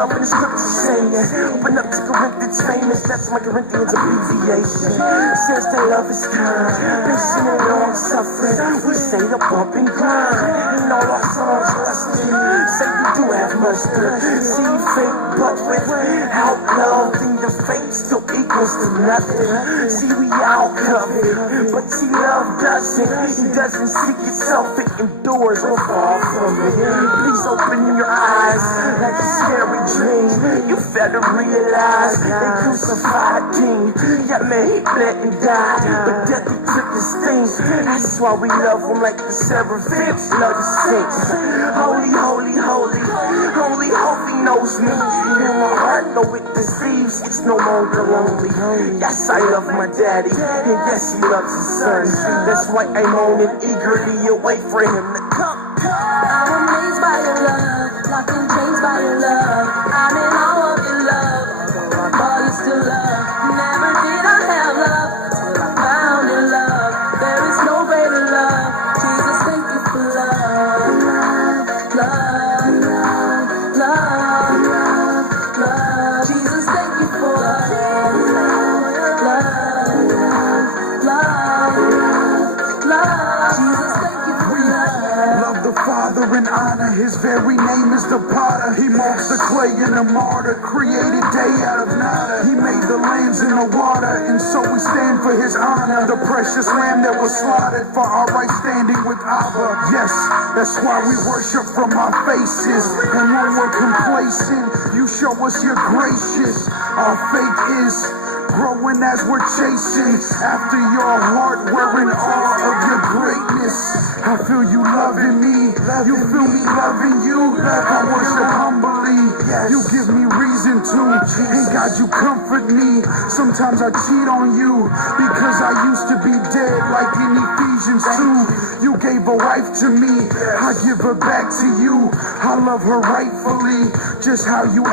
love in the scripture saying. Open up to Corinthians famous, that's my Corinthians abbreviation. Says that love is kind, patient and long suffering. We say the bump and grind, and all our songs lusting. Say we do have mustard, see fake but without love, then the fake still equals to nothing. See we all covered, but see love doesn't. It doesn't seek itself, it endures or fall from it. Please open your eyes, like a scary dream. You better realize they crucified King. Yeah, man, he bled and died, but death he took his sting. That's why we love him like the seraphim love the saints. Holy, holy, holy, holy, hope he knows me. In my heart, though it deceives, it's no longer lonely. Yes, I love my daddy, and yes, he loves his son. That's why I'm moaning eagerly await for him to come. I'm amazed by your love, locked in chains by your love. I'm in awe of your love, although I call you still love. Never did I have love till I found your love. There is no greater love. Jesus, thank you for love, love, love, love, love, love. Jesus, thank you for love, love, love, love, love. Jesus, thank you for love. Love the Father and honor, his very name is the potter. He molds the clay in a mortar, created day out of nada. He made the lands and the water, and so we stand for his honor. The precious lamb that was slaughtered for our right standing with Abba. Yes, that's why we worship from our faces. And when we're complacent, you show us you're gracious. Our faith is growing as we're chasing after your heart. We're in awe of your greatness. I feel you loving me, you feel me loving you. I worship humbly, you give me reason to. And God, you comfort me. Sometimes I cheat on you because I used to be dead, like in Ephesians 2. You gave a wife to me, I give her back to you. I love her rightfully, just how you